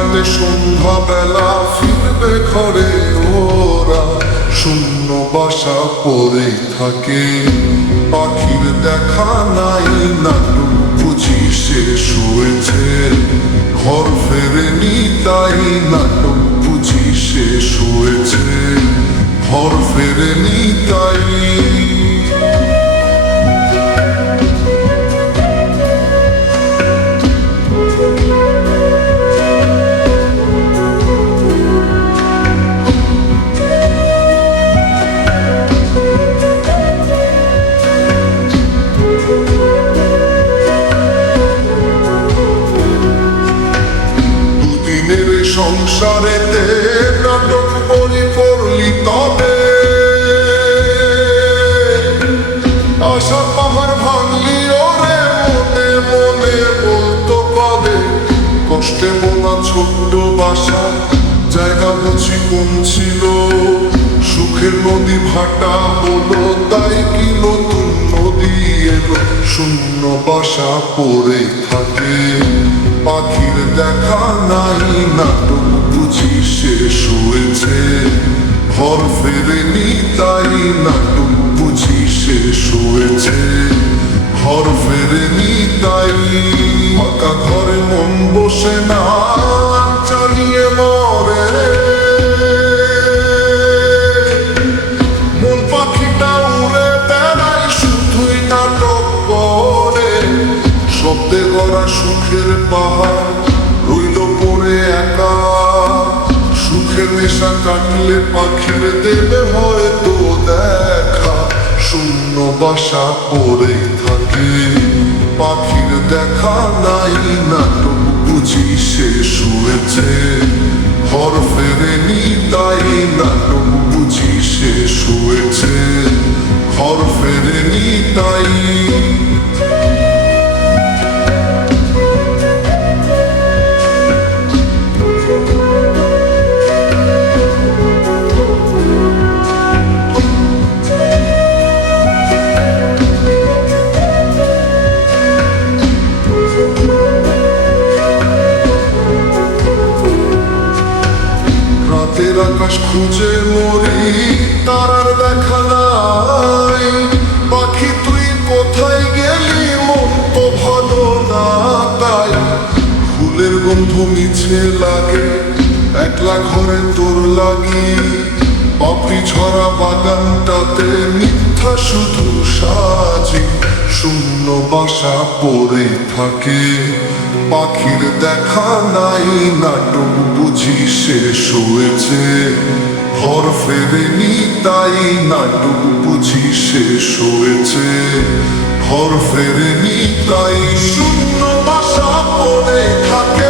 কাঁদে সন্ধ্যা বেলা ফিরবে ঘরে ওরা, শূন্য বাসা পড়ে থাকে। পাখির দেখা নাই, নাটক বুঝি শেষ হয়েছে। ঘর ফেরেনি তাই নাটক বুঝি শেষ হয়েছে। ঘর ফেরেনি তাই। সংসারেতে নাটক বলি পড়লি তবে, আশা পাহাড় ভাঙলি ওরে মনে মনে বলতো কবে। কষ্টে বোনা ছোট্ট বাসা জায়গা বুঝি কোন ছিল, সুখের নদী ভাটা হলো তাই কি নতুন নদী এলো। শূন্য বাসা পড়ে থাকে, পাখির দেখা নাই, নাটক বুঝি শেষ হয়েছে। ঘর ফেরেনি তাই নাটক বুঝি শেষ হয়েছে। ঘর ফেরেনি তাই। ফাঁকা ঘরে মন বসে না, চালিয়ে মরে। মন পাখিটা উড়ে বেড়ায় শুধুই নাটক করে। শব্দে গড়া সুখের পাহাড় রইল পড়ে একা। সুখের নেশা কাটলে পাখির দেবে হয়তো দেখা। শূন্য বাসা পড়ে থাকে, পাখির দেখা নাই, নাটক বুঝি শেষ হয়েছে। ঘর ফেরেনি তাই নাটক বুঝি শেষ হয়েছে। ঘর ফেরেনি তাই। রাতের আকাশ খুঁজে মরি, তারার দেখা নাই। পাখি তুই কোথায় গেলি, মন তো ভালো না তাই। ফুলের গন্ধ মিছে লাগে একলা ঘরে তোর লাগি। পাপড়ি ঝরা বাগানটাতে মিথ্যা শুধু সাজি। শূন্য বাসা পড়ে থাকে, পাখির দেখা নাই, নাটক বুঝি শেষ হয়েছে। ঘর ফেরেনি তাই নাটক বুঝি শেষ হয়েছে। ঘর ফেরেনি তাই। শূন্য বাসা পড়ে থাকে।